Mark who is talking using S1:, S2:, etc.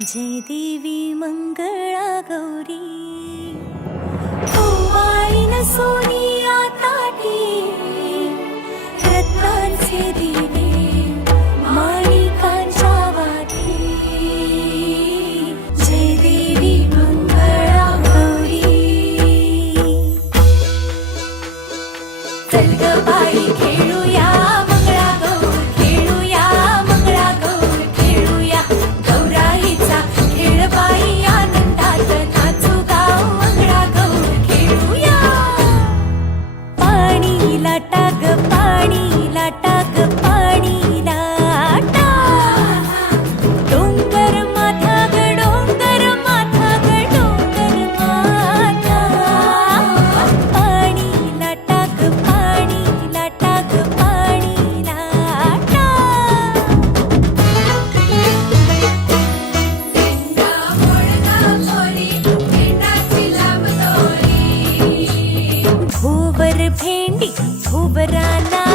S1: जय देवी Mangala Gauri oh my न सोनिया काटी खतरन से दीने मानि का चावाटी जय देवी मंगला गौरी चल ఏంటి శుభరానా